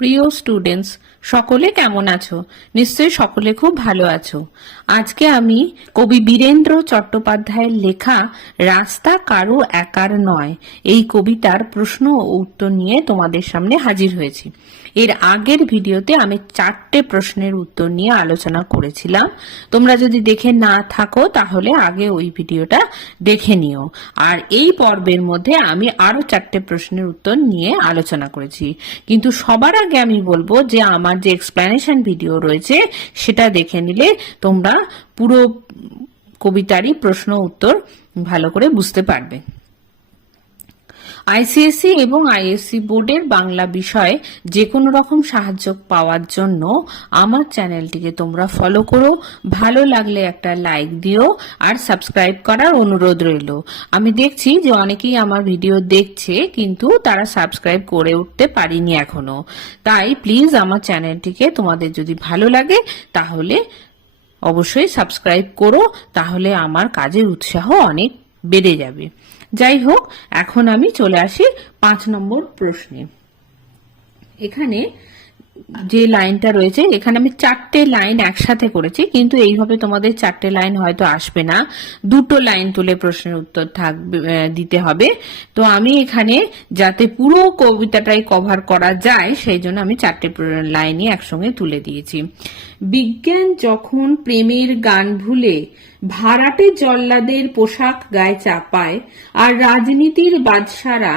প্রিয় স্টুডেন্টস সকলে কেমন আছো? নিশ্চয়ই সকলে খুব ভালো আছো। আজকে আমি কবি বীরেন্দ্র চট্টোপাধ্যায়ের লেখা রাস্তা কারও একার নয় এই কবিতার প্রশ্ন ও উত্তর নিয়ে তোমাদের সামনে হাজির হয়েছি। এর আগের ভিডিওতে আমি চারটে প্রশ্নের উত্তর নিয়ে আলোচনা করেছিলাম। তোমরা যদি দেখে না থাকো, তাহলে আগে ওই ভিডিওটা দেখে নিও। আর এই পর্বের মধ্যে আমি আরও চারটে প্রশ্নের উত্তর নিয়ে আলোচনা করেছি। কিন্তু সবার আগে আমি বলব যে আমার যে এক্সপ্লেনেশন ভিডিও রয়েছে, সেটা দেখে নিলে তোমরা পুরো কবিতারই প্রশ্ন উত্তর ভালো করে বুঝতে পারবে। আইসিএসসি এবং আইএসসি বোর্ডের বাংলা বিষয়ে যে কোনো রকম সাহায্য পাওয়ার জন্য আমার চ্যানেলটিকে তোমরা ফলো করো। ভালো লাগলে একটা লাইক দিও আর সাবস্ক্রাইব করার অনুরোধ রইল। আমি দেখছি যে অনেকেই আমার ভিডিও দেখছে কিন্তু তারা সাবস্ক্রাইব করে উঠতে পারিনি এখনও। তাই প্লিজ আমার চ্যানেলটিকে তোমাদের যদি ভালো লাগে তাহলে অবশ্যই সাবস্ক্রাইব করো, তাহলে আমার কাজের উৎসাহ অনেক বেড়ে যাবে। যাই হোক এখন আমি চলে আসি পাঁচ নম্বর প্রশ্নে। এখানে যে লাইনটা রয়েছে, এখানে আমি চারটে লাইন একসাথে করেছি, কিন্তু এইভাবে তোমাদের চারটে লাইন হয়তো আসবে না। দুটো লাইন তুলে প্রশ্নের উত্তর থাকবে দিতে হবে। তো আমি এখানে যাতে পুরো কবিতাটাই কভার করা যায়, সেই জন্য আমি চারটে লাইনই একসঙ্গে তুলে দিয়েছি। বিজ্ঞান যখন প্রেমের গান ভুলে ভাড়াটে জল্লাদের পোশাক গায়ে চাপায়, আর রাজনীতির বাদশারা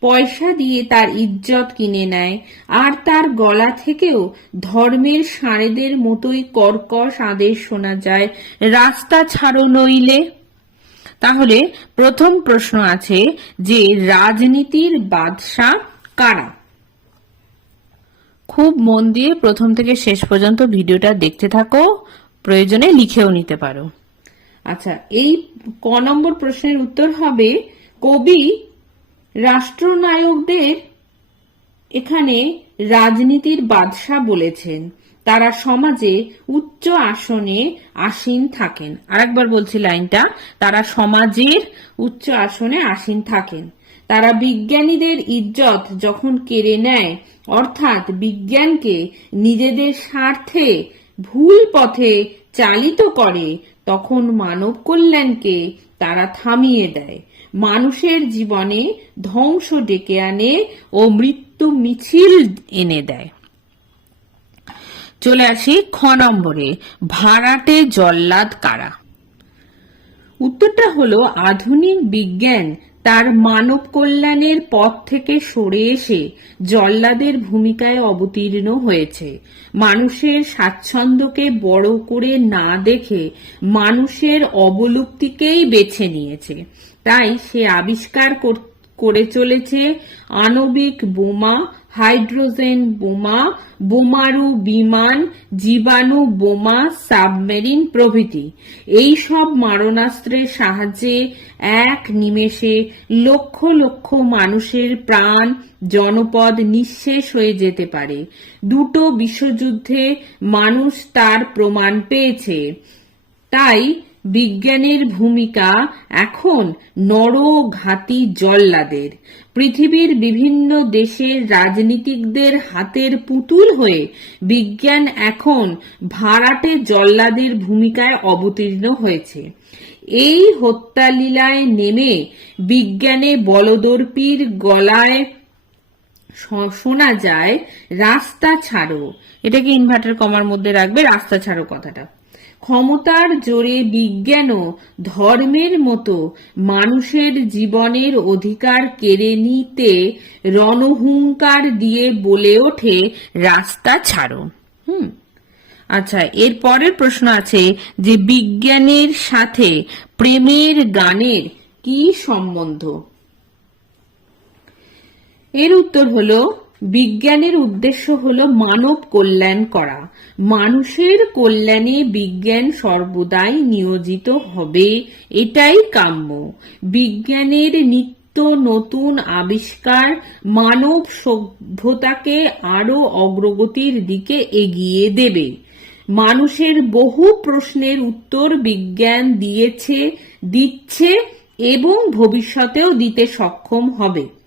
পয়সা দিয়ে তার ইজ্জত কিনে নেয়। আর তার গলা থেকেও ধর্মের সাঁড়েদের মতোই কর্কশ আদেশ শোনা যায়। রাস্তা ছাড়ো নইলে। তাহলে প্রথম প্রশ্ন আছে যে রাজনীতির বাদশাহ কারা? খুব মন দিয়ে প্রথম থেকে শেষ পর্যন্ত ভিডিওটা দেখতে থাকো। প্রয়োজনে লিখেও নিতে পারো। আচ্ছা এই ক নম্বর প্রশ্নের উত্তর হবে কবি রাষ্ট্রনায়কদের এখানে রাজনীতির বাদশাহ বলেছেন। তারা সমাজে উচ্চ আসনে আসীন থাকেন। আরেকবার বলছি লাইনটা, তারা সমাজের উচ্চ আসনে আসীন থাকেন। তারা বিজ্ঞানীদের ইজ্জত যখন কেড়ে নেয়, অর্থাৎ বিজ্ঞানকে নিজেদের স্বার্থে ভুল পথে চালিত করে, তখন মানব কল্যাণকে তারা থামিয়ে দেয়। মানুষের জীবনে ধ্বংস ডেকে আনে ও মৃত্যু মিছিল এনে দেয়। চলে আসি খ নম্বরে, ভাড়াটে জল্লাদ কারা? উত্তরটা হলো আধুনিক বিজ্ঞান তার মানব কল্যাণের পথ থেকে সরে এসে জল্লাদের ভূমিকায় অবতীর্ণ হয়েছে। মানুষের স্বাচ্ছন্দ্যকে বড় করে না দেখে মানুষের অবলুপ্তিকেই বেছে নিয়েছে। তাই সে আবিষ্কার কর- চলেছে আণবিক বোমা হাইড্রোজেন বোমা, বোমারু বিমান, জীবাণু বোমা, সাবমেরিন প্রভৃতি। এই সব মারণাস্ত্রের সাহায্যে এক নিমেষে লক্ষ লক্ষ মানুষের প্রাণ জনপদ নিঃশেষ হয়ে যেতে পারে। দুটো বিশ্বযুদ্ধে মানুষ তার প্রমাণ পেয়েছে। তাই বিজ্ঞানের ভূমিকা এখন নরঘাতী জল্লাদের। পৃথিবীর বিভিন্ন দেশের রাজনীতিকদের হাতের পুতুল হয়ে বিজ্ঞান এখন ভাড়াটে জল্লাদের ভূমিকায় অবতীর্ণ হয়েছে। এই হত্যালীলায় নেমে বিজ্ঞানে বলদর্পীর গলায় শোনা যায়, রাস্তা ছাড়ো। এটাকে ইনভার্টার কমার মধ্যে রাখবে, রাস্তা ছাড়ো কথাটা। ক্ষমতার জোরে বিজ্ঞানও ধর্মের মতো মানুষের জীবনের অধিকার কেড়ে নিতে রণহুঙ্কার দিয়ে বলে ওঠে রাস্তা ছাড়ো। হুম। আচ্ছা এর পরের প্রশ্ন আছে যে বিজ্ঞানের সাথে প্রেমের গানের কি সম্বন্ধ? এর উত্তর হলো বিজ্ঞানের উদ্দেশ্য হল মানব কল্যাণ করা। মানুষের কল্যাণে বিজ্ঞান সর্বদাই নিয়োজিত হবে, এটাই কাম্য। বিজ্ঞানের নিত্য নতুন আবিষ্কার মানব সভ্যতাকে আরও অগ্রগতির দিকে এগিয়ে দেবে। মানুষের বহু প্রশ্নের উত্তর বিজ্ঞান দিয়েছে, দিচ্ছে এবং ভবিষ্যতেও দিতে সক্ষম হবে।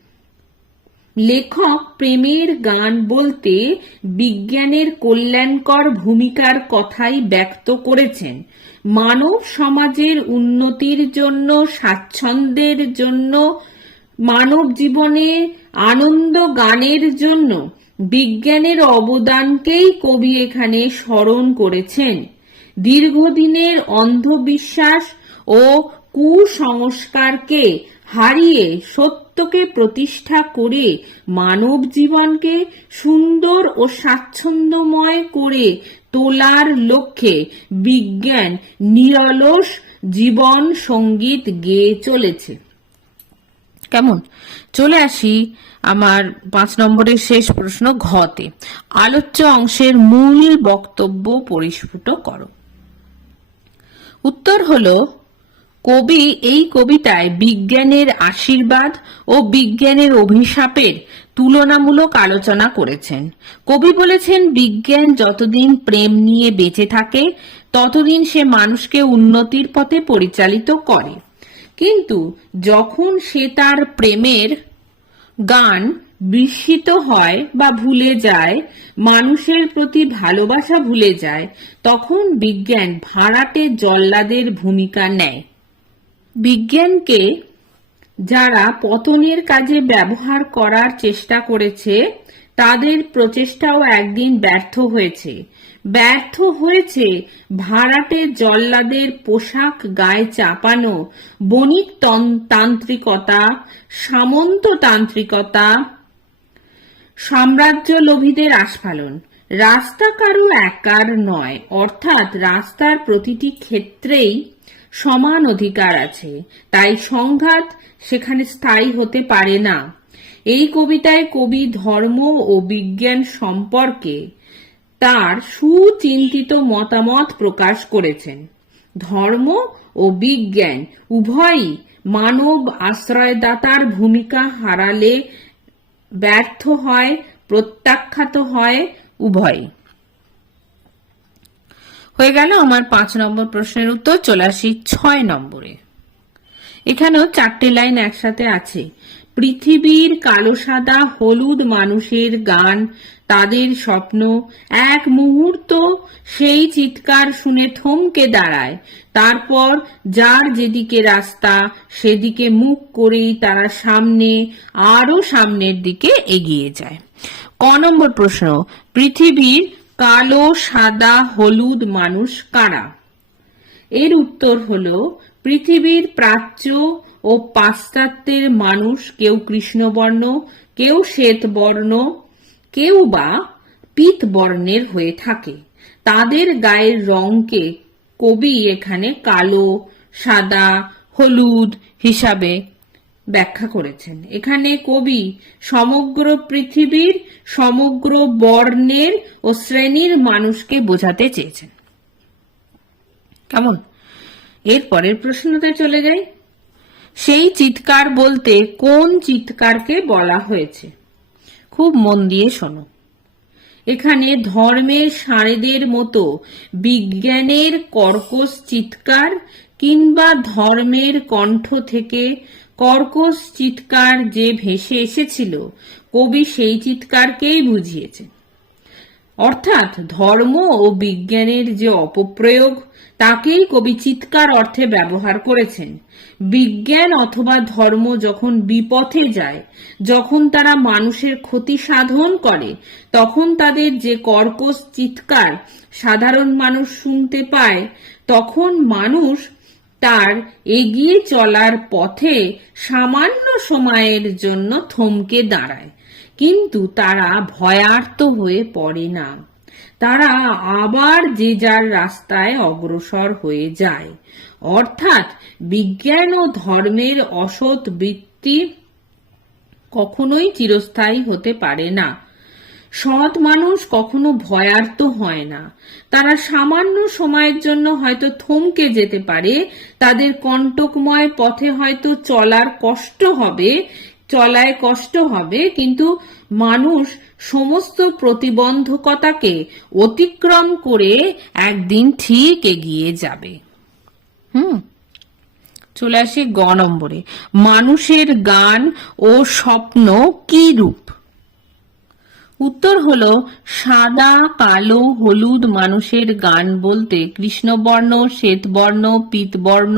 লেখক প্রেমের গান বলতে বিজ্ঞানের কল্যাণকর ভূমিকার কথাই ব্যক্ত করেছেন। মানব সমাজের উন্নতির জন্য, স্বাচ্ছন্দ্যের জন্য, মানব জীবনে আনন্দ গানের জন্য বিজ্ঞানের অবদানকেই কবি এখানে স্মরণ করেছেন। দীর্ঘদিনের অন্ধবিশ্বাস ও কুসংস্কারকে হারিয়ে সত্যকে প্রতিষ্ঠা করে মানব জীবনকে সুন্দর ও স্বাচ্ছন্দ্যময় করে তোলার লক্ষ্যে বিজ্ঞান নিরলস জীবন সংগীত গেয়ে চলেছে। কেমন? চলে আসি আমার পাঁচ নম্বরের শেষ প্রশ্ন ঘতে। আলোচ্য অংশের মূল বক্তব্য পরিস্ফুট করো। উত্তর হলো কবি, এই কবিতায় বিজ্ঞানের আশীর্বাদ ও বিজ্ঞানের অভিশাপের তুলনামূলক আলোচনা করেছেন। কবি বলেছেন, বিজ্ঞান যতদিন প্রেম নিয়ে বেঁচে থাকে, ততদিন সে মানুষকে উন্নতির পথে পরিচালিত করে। কিন্তু যখন সে তার প্রেমের গান বিস্মিত হয় বা ভুলে যায়, মানুষের প্রতি ভালোবাসা ভুলে যায়, তখন বিজ্ঞান ভাড়াটে জল্লাদের ভূমিকা নেয়। বিজ্ঞানকে যারা পতনের কাজে ব্যবহার করার চেষ্টা করেছে, তাদের প্রচেষ্টাও একদিন ব্যর্থ হয়েছে। ব্যর্থ হয়েছে ভাড়াটে জল্লাদের পোশাক গায়ে চাপানো, বণিক তন- তান্ত্রিকতা সামন্ততান্ত্রিকতা সাম্রাজ্য লোভীদের আস্ফালন। রাস্তা কারও একার নয়, অর্থাৎ রাস্তার প্রতিটি ক্ষেত্রেই সমান অধিকার আছে। তাই সংঘাত সেখানে স্থায়ী হতে পারে না। এই কবিতায় কবি ধর্ম ও বিজ্ঞান সম্পর্কে তার সুচিন্তিত মতামত প্রকাশ করেছেন। ধর্ম ও বিজ্ঞান উভয়ই মানব আশ্রয়দাতার ভূমিকা হারালে ব্যর্থ হয়, প্রত্যাখ্যাত হয় উভয়ই হয়ে গেল আমার পাঁচ নম্বর প্রশ্নের উত্তর, চলে আসি ছয় নম্বরে। এখানেও চারটে লাইন একসাথে আছে। পৃথিবীর কালো সাদা হলুদ মানুষের গান, তাদের স্বপ্ন। এক মুহূর্ত সেই চিৎকার শুনে থমকে দাঁড়ায়। তারপর যার যেদিকে রাস্তা, সেদিকে মুখ করেই তারা সামনে আরও সামনের দিকে এগিয়ে যায়। ক নম্বর প্রশ্ন, পৃথিবীর কালো, সাদা, হলুদ মানুষ কারা? এর উত্তর হলো, পৃথিবীর প্রাচ্য ও পাশ্চাত্যের মানুষ কেউ কৃষ্ণবর্ণ, কেউ শ্বেতবর্ণ, কেউ বা পিত বর্ণের হয়ে থাকে। তাদের গায়ের রংকে কবি এখানে কালো, সাদা, হলুদ হিসাবে ব্যাখ্যা করেছেন। এখানে কবি সমগ্র পৃথিবীর, সমগ্র বর্ণের ও শ্রেণির মানুষকে বোঝাতে চেয়েছেন। কেমন? এর পরের প্রশ্নতে চলে যাই। সেই চিৎকার বলতে কোন চিৎকারকে বলা হয়েছে? খুব মন দিয়ে শোনো। এখানে ধর্মের সারেদের মতো বিজ্ঞানের কর্কশ চিৎকার কিংবা ধর্মের কণ্ঠ থেকে কর্কশ চিৎকার যে ভেসে এসেছিল, কবি সেই চিৎকারকেই বুঝিয়েছেন। অর্থাৎ ধর্ম ও বিজ্ঞানের যে অপপ্রয়োগ, তাকেই কবি চিৎকার অর্থে ব্যবহার করেছেন। বিজ্ঞান অথবা ধর্ম যখন বিপথে যায়, যখন তারা মানুষের ক্ষতি সাধন করে, তখন তাদের যে কর্কশ চিৎকার সাধারণ মানুষ শুনতে পায়, তখন মানুষ তার এগিয়ে চলার পথে সামান্য সময়ের জন্য থমকে দাঁড়ায়। কিন্তু তারা ভয়ার্ত হয়ে পড়ে না। তারা আবার যে যার রাস্তায় অগ্রসর হয়ে যায়। অর্থাৎ বিজ্ঞান ও ধর্মের অসৎ বৃত্তি কখনোই চিরস্থায়ী হতে পারে না। সৎ মানুষ কখনো ভয়ার্ত হয় না। তারা সামান্য সময়ের জন্য হয়তো থমকে যেতে পারে, তাদের কণ্টকময় পথে হয়তো চলার কষ্ট হবে, চলায় কষ্ট হবে, কিন্তু মানুষ সমস্ত প্রতিবন্ধকতাকে অতিক্রম করে একদিন ঠিক এগিয়ে যাবে। হুম, চলে আসি গ নম্বরে। মানুষের গান ও স্বপ্ন কি রূপ? উত্তর হলো, সাদা, কালো, হলুদ মানুষের গান বলতে কৃষ্ণবর্ণ, শ্বেতবর্ণ, পীতবর্ণ,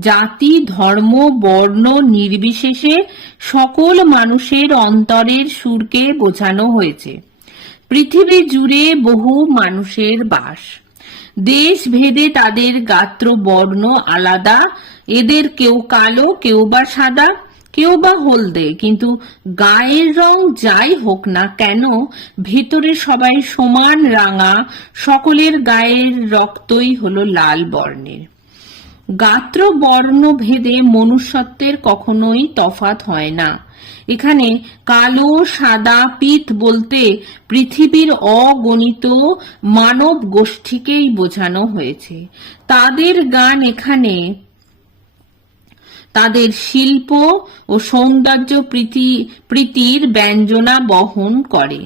জাতি, ধর্ম, বর্ণ, নির্বিশেষে সকল মানুষের অন্তরের সুরকে বোঝানো হয়েছে। পৃথিবী জুড়ে বহু মানুষের বাস। দেশ ভেদে তাদের গাত্র বর্ণ আলাদা। এদের কেউ কালো, কেউ বা সাদা। কেউ বা হলদে কিন্তু গায়ের রং যাই হোক না কেন, ভিতরে সবাই সমান রাঙা, সকলের গায়ের রক্তই হলো লাল বর্ণের। গাত্র বর্ণ ভেদে মনুষ্যত্বের কখনোই তফাত হয় না। এখানে কালো, সাদা, পিত বলতে পৃথিবীর অগণিত মানব গোষ্ঠীকেই বোঝানো হয়েছে। তাদের গান এখানে তাদের শিল্প ও সৌন্দর্য প্রীতি, প্রীতির ব্যঞ্জনা বহন করে।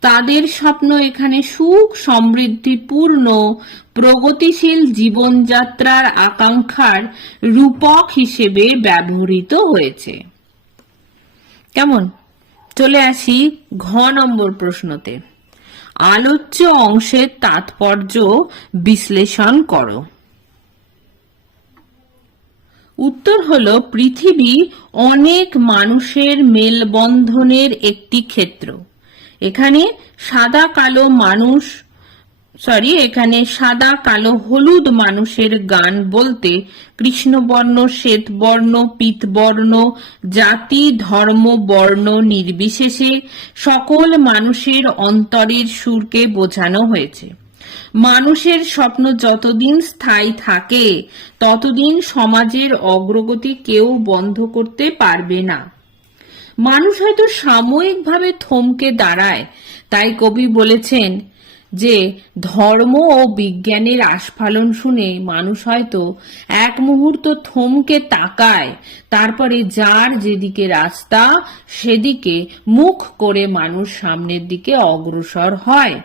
তাদের স্বপ্ন এখানে সুখ সমৃদ্ধিপূর্ণ প্রগতিশীল জীবনযাত্রার আকাঙ্ক্ষার রূপক হিসেবে ব্যবহৃত হয়েছে। কেমন? চলে আসি ঘ নম্বর প্রশ্নতে। আলোচ্য অংশের তাৎপর্য বিশ্লেষণ করো। উত্তর হল পৃথিবী অনেক মানুষের মেলবন্ধনের একটি ক্ষেত্র। এখানে সাদা কালো মানুষ সরি এখানে সাদা কালো হলুদ মানুষের গান বলতে কৃষ্ণবর্ণ, শ্বেতবর্ণ, পীতবর্ণ, জাতি, ধর্ম, বর্ণ নির্বিশেষে সকল মানুষের অন্তরের সুরকে বোঝানো হয়েছে। মানুষের স্বপ্ন যতদিন স্থায়ী থাকে, ততদিন সমাজের অগ্রগতি কেউ বন্ধ করতে পারবে না। মানুষ হয়তো সাময়িকভাবে থমকে দাঁড়ায়, তাই কবি বলেছেন যে, ধর্ম ও বিজ্ঞানের আস্ফালন শুনে মানুষ হয়তো এক মুহূর্ত থমকে তাকায়, তারপরে যার যেদিকে রাস্তা, সেদিকে মুখ করে মানুষ সামনের দিকে অগ্রসর হয়।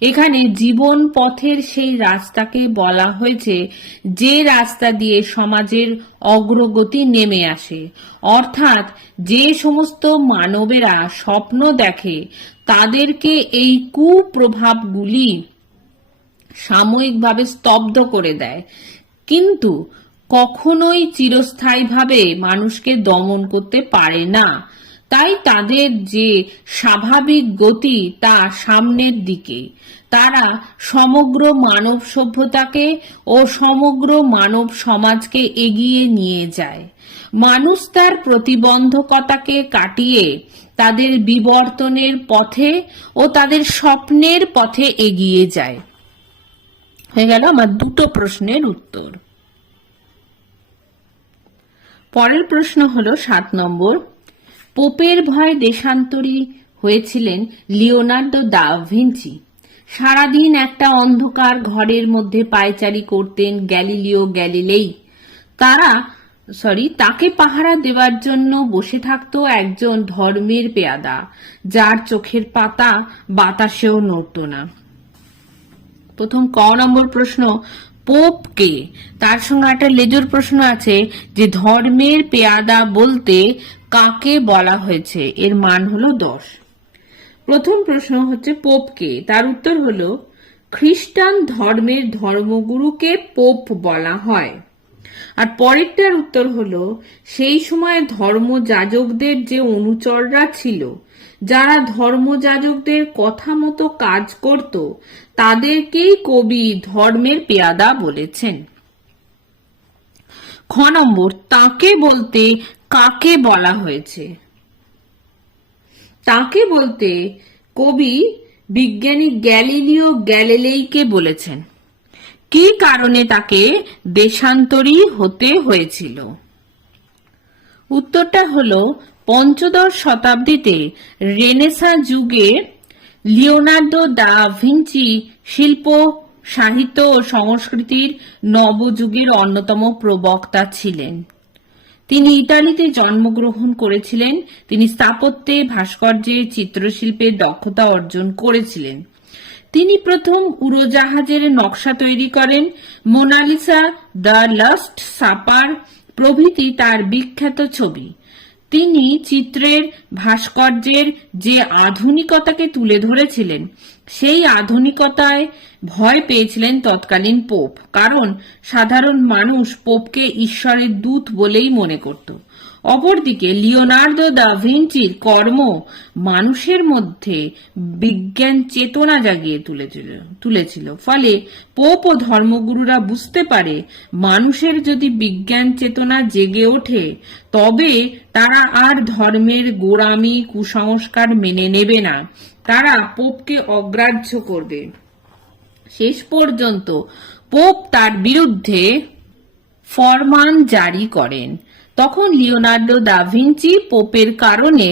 এখানে জীবন পথের সেই রাস্তাকে বলা হয়েছে যে রাস্তা দিয়ে সমাজের অগ্রগতি নেমে আসে। অর্থাৎ যে সমস্ত মানবেরা স্বপ্ন দেখে, তাদেরকে এই কুপ্রভাবগুলি সাময়িকভাবে স্তব্ধ করে দেয়। কিন্তু কখনোই চিরস্থায়ীভাবে মানুষকে দমন করতে পারে না। তাই তাদের যে স্বাভাবিক গতি তা সামনের দিকে। তারা সমগ্র মানব সভ্যতাকে ও সমগ্র মানব সমাজকে এগিয়ে নিয়ে যায়। মানুষ তার প্রতিবন্ধকতাকে কাটিয়ে তাদের বিবর্তনের পথে ও তাদের স্বপ্নের পথে এগিয়ে যায়। হয়ে গেল আমার দুটো প্রশ্নের উত্তর। পরের প্রশ্ন হলো সাত নম্বর পোপের ভয় দেশান্তরী হয়েছিলেন লিওনার্দো দা ভিঞ্চি। সারাদিন একটা অন্ধকার ঘরের মধ্যে পায়চারি করতেন গ্যালিলিও গ্যালিলেই। তারা সরি তাকে পাহারা দেওয়ার জন্য বসে থাকতো একজন ধর্মের পেয়াদা, যার চোখের পাতা বাতাসেও নড়ত না। প্রথম ক নম্বর প্রশ্ন, পোপ কে? তার সঙ্গে একটা লেজর প্রশ্ন আছে যে, ধর্মের পেয়াদা বলতে কাকে বলা হয়েছে? এর মান হলো দশ। প্রথম প্রশ্ন হচ্ছে পোপ কে তার উত্তর হলো, খ্রিস্টান ধর্মের ধর্মগুরুকে পোপ বলা হয়। আর পরেরটার উত্তর হলো, সেই সময় ধর্মযাজকদের যে অনুচররা ছিল, যারা ধর্মযাজকদের কথা মতো কাজ করত, তাদেরকেই কবি ধর্মের পেয়াদা বলেছেন। খ নম্বর, তাকে বলতে কাকে বলা হয়েছে? তাকে বলতে কবি বিজ্ঞানী গ্যালিলিও গ্যালিলেইকে বলেছেন, কি কারণে তাকে দেশান্তরী হতে হয়েছিল? উত্তরটা হলো, পঞ্চদশ শতাব্দীতে রেনেসা যুগে লিওনার্দো দা ভিঞ্চি শিল্প, সাহিত্য ও সংস্কৃতির নবযুগের অন্যতম প্রবক্তা ছিলেন। তিনি ইতালিতে জন্মগ্রহণ করেছিলেন। তিনি স্থাপত্যে ভাস্কর্যে চিত্রশিল্পে দক্ষতা অর্জন করেছিলেন। তিনি প্রথম উড়োজাহাজের নকশা তৈরি করেন। মোনালিসা দ্য লাস্ট সাপার প্রভৃতি তার বিখ্যাত ছবি। তিনি চিত্রের ভাস্কর্যের যে আধুনিকতাকে তুলে ধরেছিলেন, সেই আধুনিকতায় ভয় পেয়েছিলেন তৎকালীন পোপ। কারণ সাধারণ মানুষ পোপকে ঈশ্বরের দূত বলেই মনে করত। অপরদিকে লিওনার্দো দা ভিঞ্চির কর্ম মানুষের মধ্যে বিজ্ঞান চেতনা জাগিয়ে তুলেছিল তুলেছিল। ফলে পোপ ও ধর্মগুরুরা বুঝতে পারে মানুষের যদি বিজ্ঞান চেতনা জেগে ওঠে, তবে তারা আর ধর্মের গোড়ামি কুসংস্কার মেনে নেবে না। তারা পোপকে অগ্রাহ্য করবে। শেষ পর্যন্ত পোপ তার বিরুদ্ধে ফরমান জারি করেন। তখন লিওনার্দো দা ভিঞ্চি পোপের কারণে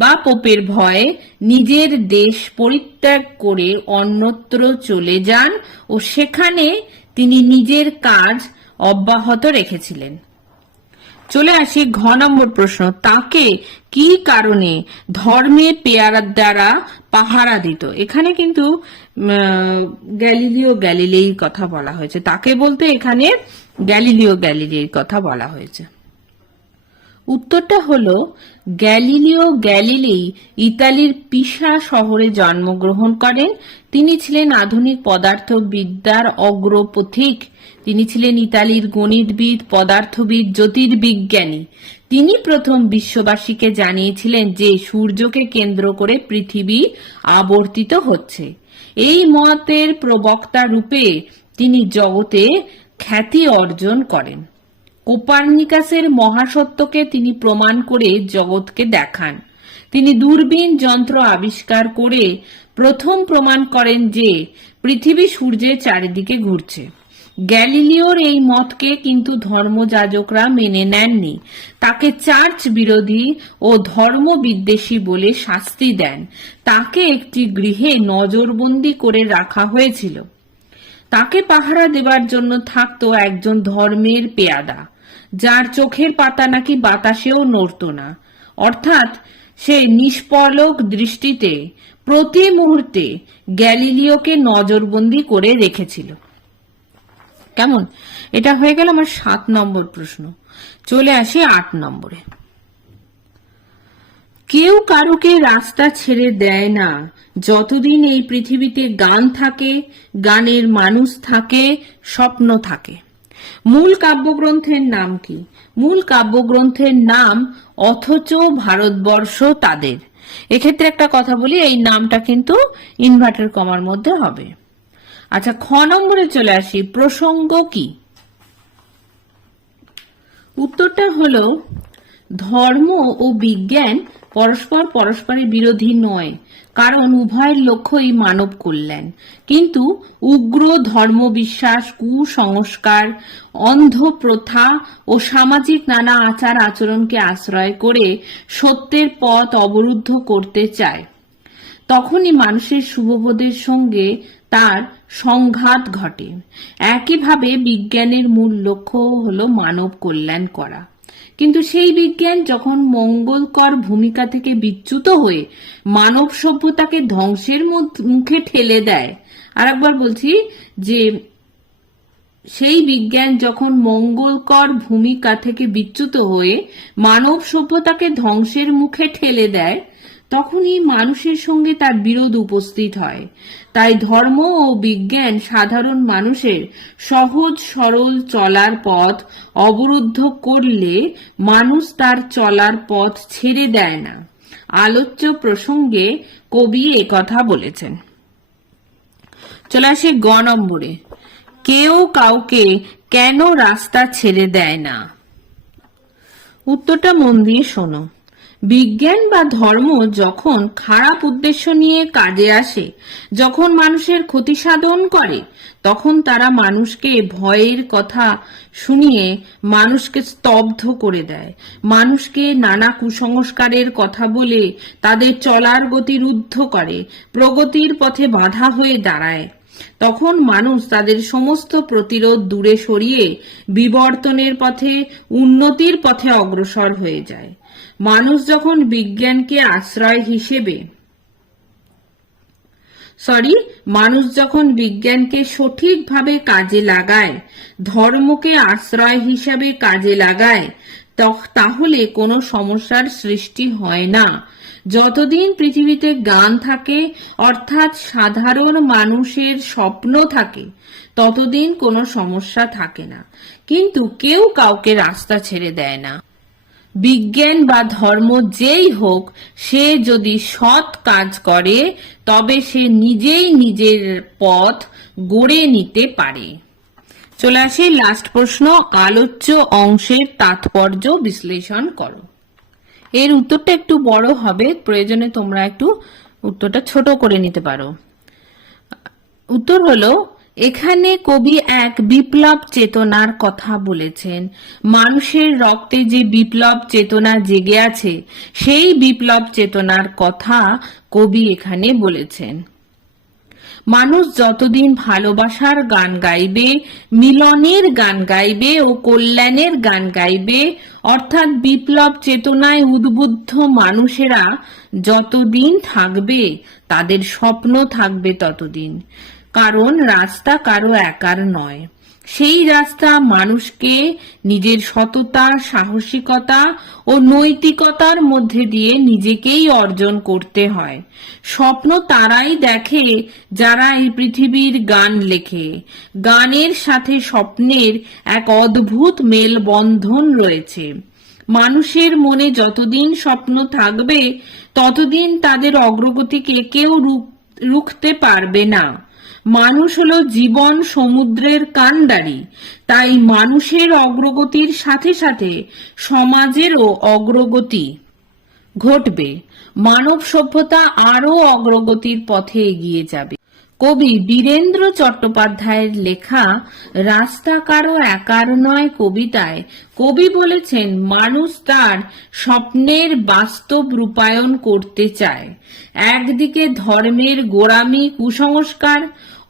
বা পোপের ভয়ে নিজের দেশ পরিত্যাগ করে অন্যত্র চলে যান ও সেখানে তিনি নিজের কাজ অব্যাহত রেখেছিলেন। চলে আসি ঘ নম্বর প্রশ্ন, তাকে কি কারণে ধর্মের পেয়ারার দ্বারা পাহারা দিত? এখানে কিন্তু গ্যালিলিও গ্যালিলেইর কথা বলা হয়েছে। তাকে বলতে এখানে গ্যালিলিও গ্যালিলেইর কথা বলা হয়েছে। উত্তরটা হলো, গ্যালিলিও গ্যালিলেই ইতালির পিসা শহরে জন্মগ্রহণ করেন। তিনি ছিলেন আধুনিক পদার্থবিদ্যার অগ্রপথিক তিনি ছিলেন ইতালির গণিতবিদ, পদার্থবিদ, জ্যোতির্বিজ্ঞানী। তিনি প্রথম বিশ্ববাসীকে জানিয়েছিলেন যে সূর্যকে কেন্দ্র করে পৃথিবী আবর্তিত হচ্ছে। এই মতের প্রবক্তা রূপে তিনি জগতে খ্যাতি অর্জন করেন। কোপার্নিকাসের মহাসত্যকে তিনি প্রমাণ করে জগৎকে দেখান। তিনি দূরবীন যন্ত্র আবিষ্কার করে প্রথম প্রমাণ করেন যে পৃথিবী সূর্যের চারিদিকে ঘুরছে। গ্যালিলিওর এই মতকে কিন্তু ধর্মযাজকরা মেনে নেননি। তাকে চার্চ বিরোধী ও ধর্ম বিদ্বেষী বলে শাস্তি দেন। তাকে একটি গৃহে নজরবন্দি করে রাখা হয়েছিল। তাকে পাহারা দেবার জন্য থাকত একজন ধর্মের পেয়াদা। যার চোখের পাতা নাকি বাতাসেও নড়ত না। অর্থাৎ সে নিষ্পলক দৃষ্টিতে প্রতি মুহূর্তে গ্যালিলিওকে নজরবন্দি করে রেখেছিল। কেমন? এটা হয়ে গেল আমার সাত নম্বর প্রশ্ন। চলে আসি আট নম্বরে। কেউ কারোকে রাস্তা ছেড়ে দেয় না। যতদিন এই পৃথিবীতে গান থাকে, গানের মানুষ থাকে, স্বপ্ন থাকে। মূল কাব্যগ্রন্থের নাম কি? মূল কাব্যগ্রন্থের নাম অথচ ভারতবর্ষ তাদের। এক্ষেত্রে একটা কথা বলি, এই নামটা কিন্তু ইনভার্টার কমার মধ্যে হবে। আচ্ছা খ নম্বরে চলে আসি, প্রসঙ্গ কি? উত্তরটা হলো ধর্ম ও বিজ্ঞান পরস্পর পরস্পরের বিরোধী নয়, কারণ উভয়ের লক্ষ্যই মানব কল্যাণ। কিন্তু উগ্র ধর্মবিশ্বাস, কুসংস্কার অন্ধ প্রথা ও সামাজিক নানা আচার আচরণকে আশ্রয় করে সত্যের পথ অবরুদ্ধ করতে চায়। তখনই মানুষের শুভবোধের সঙ্গে তার সংঘাত ঘটে। একইভাবে বিজ্ঞানের মূল লক্ষ্য হল মানব কল্যাণ করা। কিন্তু সেই বিজ্ঞান যখন মঙ্গলকর ভূমিকা থেকে বিচ্যুত হয়ে মানব সভ্যতাকে ধ্বংসের মুখে ঠেলে দেয় আর একবার বলছি যে সেই বিজ্ঞান যখন মঙ্গলকর ভূমিকা থেকে বিচ্যুত হয়ে মানব সভ্যতাকে ধ্বংসের মুখে ঠেলে দেয় তখনই মানুষের সঙ্গে তার বিরোধ উপস্থিত হয়। তাই ধর্ম ও বিজ্ঞান সাধারণ মানুষের সহজ, সরল চলার পথ অবরুদ্ধ করলে মানুষ তার চলার পথ ছেড়ে দেয় না। আলোচ্য প্রসঙ্গে কবি একথা বলেছেন। চলে আসে গ নম্বরে। কেউ কাউকে কেন রাস্তা ছেড়ে দেয় না? উত্তরটা মন দিয়ে শোনো। বিজ্ঞান বা ধর্ম যখন খারাপ উদ্দেশ্য নিয়ে কাজে আসে, যখন মানুষের ক্ষতি সাধন করে, তখন তারা মানুষকে ভয়ের কথা শুনিয়ে মানুষকে স্তব্ধ করে দেয়। মানুষকে নানা কুসংস্কারের কথা বলে তাদের চলার গতি রুদ্ধ করে, প্রগতির পথে বাধা হয়ে দাঁড়ায়। তখন মানুষ তাদের সমস্ত প্রতিরোধ দূরে সরিয়ে বিবর্তনের পথে, উন্নতির পথে অগ্রসর হয়ে যায়। মানুষ যখন বিজ্ঞানকে আশ্রয় হিসেবে সরি মানুষ যখন বিজ্ঞানকে সঠিকভাবে কাজে লাগায়, ধর্মকে আশ্রয় হিসাবে কাজে লাগায় তাহলে কোনো সমস্যার সৃষ্টি হয় না। যতদিন পৃথিবীতে গান থাকে, অর্থাৎ সাধারণ মানুষের স্বপ্ন থাকে, ততদিন কোনো সমস্যা থাকে না। কিন্তু কেউ কাউকে রাস্তা ছেড়ে দেয় না। বিজ্ঞান বা ধর্ম যেই হোক, সে যদি সৎ কাজ করে, তবে সে নিজেই নিজের পথ গড়ে নিতে পারে। চলে আসি লাস্ট প্রশ্ন, আলোচ্য অংশের তাৎপর্য বিশ্লেষণ করো। এর উত্তরটা একটু বড় হবে, প্রয়োজনে তোমরা একটু উত্তরটা ছোট করে নিতে পারো। উত্তর হলো এখানে কবি এক বিপ্লব চেতনার কথা বলেছেন। মানুষের রক্তে যে বিপ্লব চেতনা জেগে আছে, সেই বিপ্লব চেতনার কথা কবি এখানে বলেছেন। মানুষ যতদিন ভালোবাসার গান গাইবে, মিলনের গান গাইবে ও কল্যাণের গান গাইবে, অর্থাৎ বিপ্লব চেতনায় উদ্বুদ্ধ মানুষেরা যতদিন থাকবে, তাদের স্বপ্ন থাকবে ততদিন। কারণ রাস্তা কারও একার নয়। সেই রাস্তা মানুষকে নিজের সততা, সাহসিকতা ও নৈতিকতার মধ্যে দিয়ে নিজেকেই অর্জন করতে হয়। স্বপ্ন তারাই দেখে যারা এই পৃথিবীর গান লেখে। গানের সাথে স্বপ্নের এক অদ্ভুত মেলবন্ধন রয়েছে। মানুষের মনে যতদিন স্বপ্ন থাকবে, ততদিন তাদের অগ্রগতিকে কেউ রুখ- রুখতে পারবে না। মানুষ হলো জীবন সমুদ্রের কান্ডারি তাই মানুষের অগ্রগতির সাথে সাথে সমাজেরও অগ্রগতি ঘটবে। মানব সভ্যতা আরও অগ্রগতির পথে এগিয়ে যাবে। কবি বীরেন্দ্র চট্টোপাধ্যায়ের লেখা রাস্তা কারও একার নয় কবিতায় কবি বলেছেন, মানুষ তার স্বপ্নের বাস্তব রূপায়ণ করতে চায়। একদিকে ধর্মের গোড়ামি, কুসংস্কার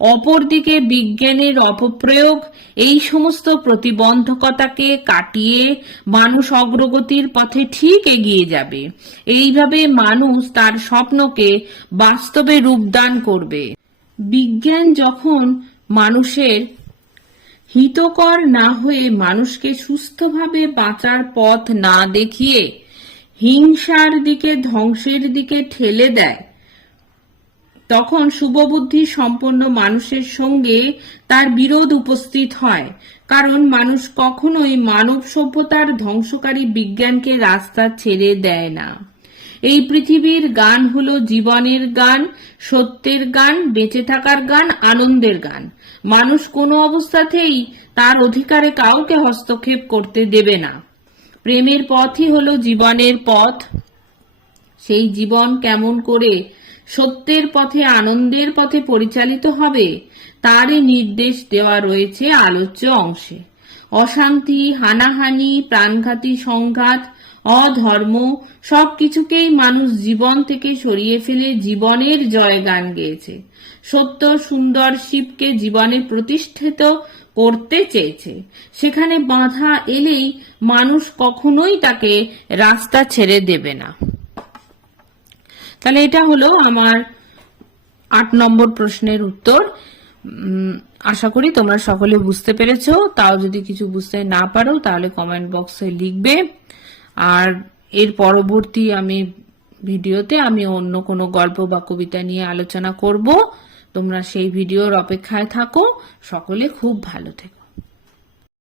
অপরদিকে বিজ্ঞানের অপপ্রয়োগ, এই সমস্ত প্রতিবন্ধকতাকে কাটিয়ে মানুষ অগ্রগতির পথে ঠিক এগিয়ে যাবে। এইভাবে মানুষ তার স্বপ্নকে বাস্তবে রূপদান করবে। বিজ্ঞান যখন মানুষের হিতকর না হয়ে মানুষকে সুস্থভাবে বাঁচার পথ না দেখিয়ে হিংসার দিকে, ধ্বংসের দিকে ঠেলে দেয় তখন শুভবুদ্ধি সম্পন্ন মানুষের সঙ্গে তার বিরোধ উপস্থিত হয়। কারণ মানুষ কখনোই মানব সভ্যতার ধ্বংসকারী বিজ্ঞানকে রাস্তা ছেড়ে দেয় না। এই পৃথিবীর গান হলো জীবনের গান, সত্যের গান, বেঁচে থাকার গান, আনন্দের গান। মানুষ কোনো অবস্থাতেই তার অধিকারে কাউকে হস্তক্ষেপ করতে দেবে না। প্রেমের পথই হলো জীবনের পথ। সেই জীবন কেমন করে সত্যের পথে, আনন্দের পথে পরিচালিত হবে। তারই নির্দেশ দেওয়া রয়েছে আলোচ্য অংশে। অশান্তি, হানাহানি, প্রাণঘাতী সংঘাত, অধর্ম, সবকিছুকেই মানুষ জীবন থেকে সরিয়ে ফেলে জীবনের জয় গান গেয়েছে। সত্য, সুন্দর শিবকে জীবনে প্রতিষ্ঠিত করতে চেয়েছে। সেখানে বাধা এলেই মানুষ কখনোই তাকে রাস্তা ছেড়ে দেবে না। তাহলে এটা হলো আমার আট নম্বর প্রশ্নের উত্তর। আশা করি তোমরা সকলে বুঝতে পেরেছ। তাও যদি কিছু বুঝতে না পারো, তাহলে কমেন্ট বক্সে লিখবে। আর এর পরবর্তী আমি ভিডিওতে আমি অন্য কোনো গল্প বা কবিতা নিয়ে আলোচনা করব। তোমরা সেই ভিডিওর অপেক্ষায় থাকো। সকলে খুব ভালো থেকো।